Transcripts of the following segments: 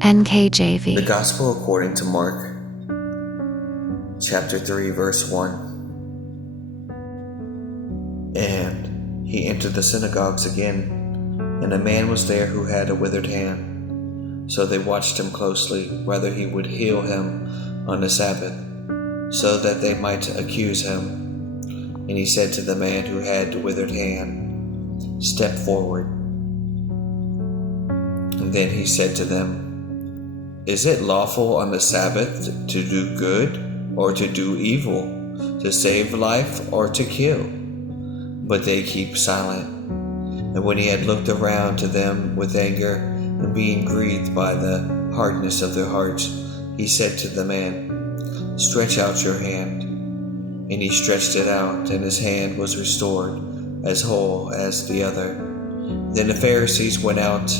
NKJV. The Gospel according to Mark, chapter 3, verse 1. And he entered the synagogues again, and a man was there who had a withered hand. So they watched him closely, whether he would heal him on the Sabbath, so that they might accuse him. And he said to the man who had the withered hand, "Step forward." And then he said to them, "Is it lawful on the Sabbath to do good or to do evil, to save life or to kill?" But they keep silent. And when he had looked around to them with anger, and being grieved by the hardness of their hearts, he said to the man, "Stretch out your hand." And he stretched it out, and his hand was restored, as whole as the other. Then the Pharisees went out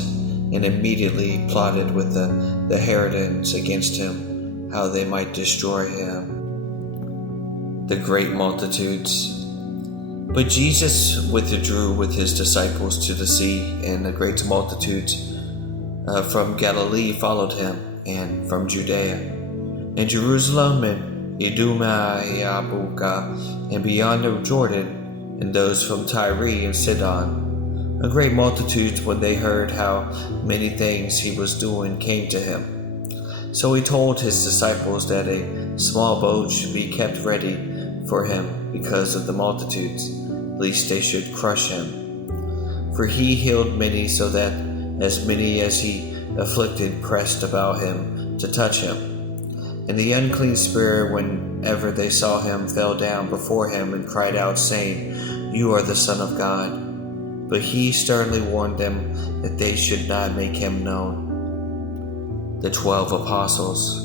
and immediately plotted with the Herodians against him, how they might destroy him. The great multitudes. But Jesus withdrew with his disciples to the sea, and the great multitudes from Galilee followed him, and from Judea, and Jerusalem, and Idumea, and beyond the Jordan, and those from Tyre and Sidon. A great multitude, when they heard how many things he was doing, came to him. So he told his disciples that a small boat should be kept ready for him because of the multitudes, lest they should crush him. For he healed many, so that as many as he afflicted pressed about him to touch him. And the unclean spirit, whenever they saw him, fell down before him and cried out, saying, "You are the Son of God." But he sternly warned them that they should not make him known. The 12 apostles.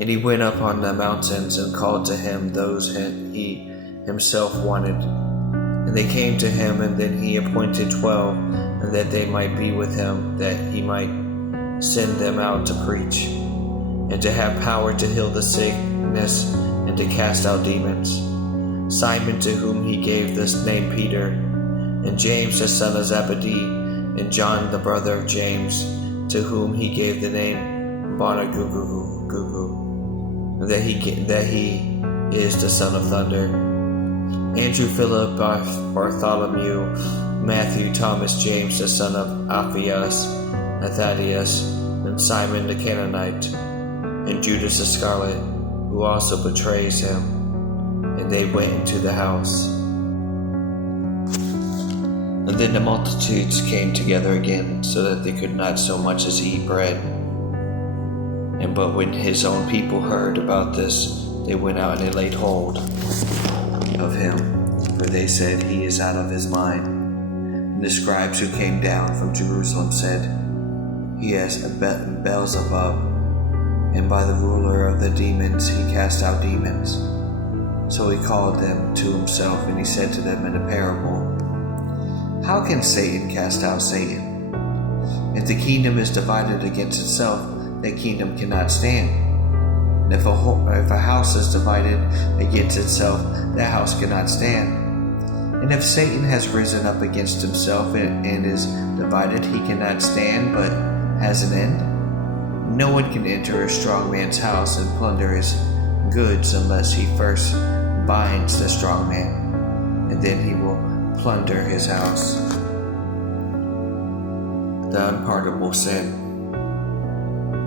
And he went up on the mountains and called to him those he himself wanted. And they came to him, and then he appointed 12, and that they might be with him, that he might send them out to preach, and to have power to heal the sickness, and to cast out demons. Simon, to whom he gave this name Peter, and James the son of Zebedee, and John the brother of James, to whom he gave the name Boanerges, that he is the son of thunder. Andrew, Philip, Bartholomew, Matthew, Thomas, James the son of Alphaeus, Thaddeus, and Simon the Canaanite, and Judas Iscariot, who also betrays him. And they went into the house. And then the multitudes came together again, so that they could not so much as eat bread. But when his own people heard about this, they went out and they laid hold of him, for they said, "He is out of his mind." And the scribes who came down from Jerusalem said, "He has Beelzebub, and by the ruler of the demons he cast out demons." So he called them to himself, and he said to them in a parable, "How can Satan cast out Satan? If the kingdom is divided against itself, that kingdom cannot stand. And if a house is divided against itself, that house cannot stand. And if Satan has risen up against himself and is divided, he cannot stand, but has an end. No one can enter a strong man's house and plunder his goods unless he first binds the strong man, and then he will plunder his house." The unpardonable sin.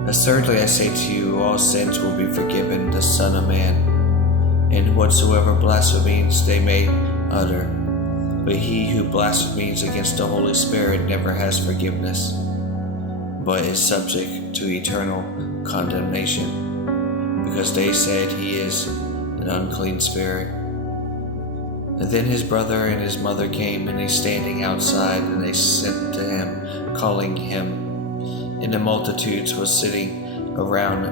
Assuredly I say to you, all sins will be forgiven the Son of Man, and whatsoever blasphemies they may utter. But he who blasphemes against the Holy Spirit never has forgiveness, but is subject to eternal condemnation, because they said he is an unclean spirit. And then his brother and his mother came, and they standing outside, and they sent to him, calling him. And the multitudes was sitting around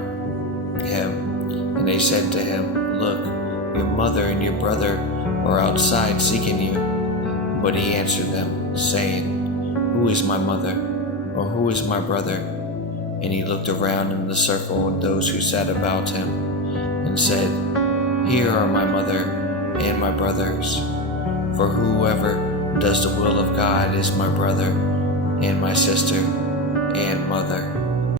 him, and they said to him, "Look, your mother and your brother are outside seeking you." But he answered them, saying, "Who is my mother, or who is my brother?" And he looked around in the circle and those who sat about him, and said, "Here are my mother and my brothers. For whoever does the will of God is my brother and my sister and mother.